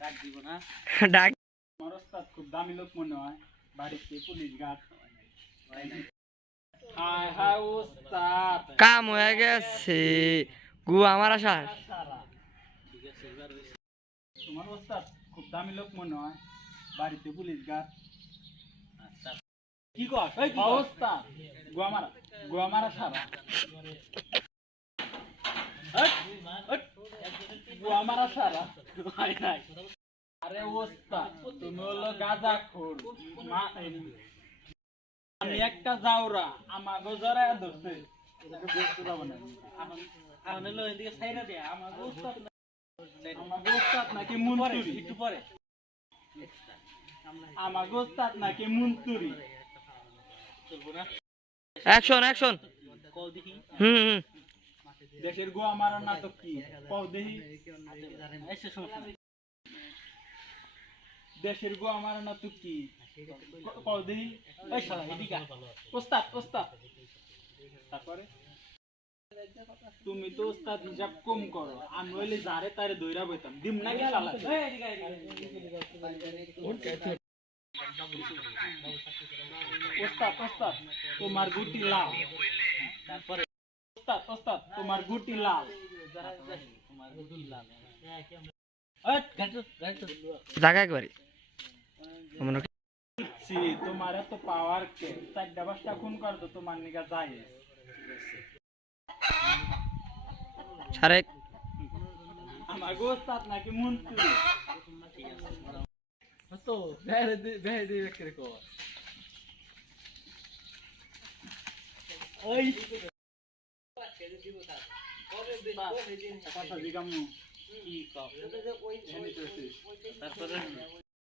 ডাক দিব না ডাক আমার ওস্তাদ খুব দামি লোক মনে হয় বাড়িতে পুলিশ গার্ড হায় হায় ওস্তাদ কাম হয়ে গেছে গু আমার আশা তোমার ওস্তাদ খুব দামি লোক মনে হয় বাড়িতে পুলিশ গার্ড কি কর ওস্তাদ গোয়ামারা সারা গোয়ামারা সারা আরে ওস্তাদ তুমি হলো গাঁজাখোর আমি একটা যাওরা আমাগো জড়ায় ধরছে দেখতে যাব না এখন হলো এদিকে সাইরা দে আমাগো ওস্তাদ নাকি মুনতুরি একটু পরে আমাগো ওস্তাদ নাকি মুনতুরি অ্যাকশন অ্যাকশন হুম দেশের গোয়া মারার নাটক কি কও দেখি দেশের গোয়া মারার নাটক কি কও দেখি এই শালা এদিকে ওস্তাদ তারপরে তুমি তো ওস্তাদ হিসাব কম করো আমি হইলে যারে তারে দইরা বইতাম দিম না কি শালা ওস্তাদ তোমার গুটি লাল তারপরে ওস্তাদ তোমার গুটি লাল তোমার গুটি লাল জায়গা একবারে তোমার এত পাওয়ার কে 4টা খুন করতো তোমার নিকা যায় সারেক আমার ওস্তাদ নাকি মুনতুরি তো বেরে করে কো ওই কথা জিগামু কি কও তারপরে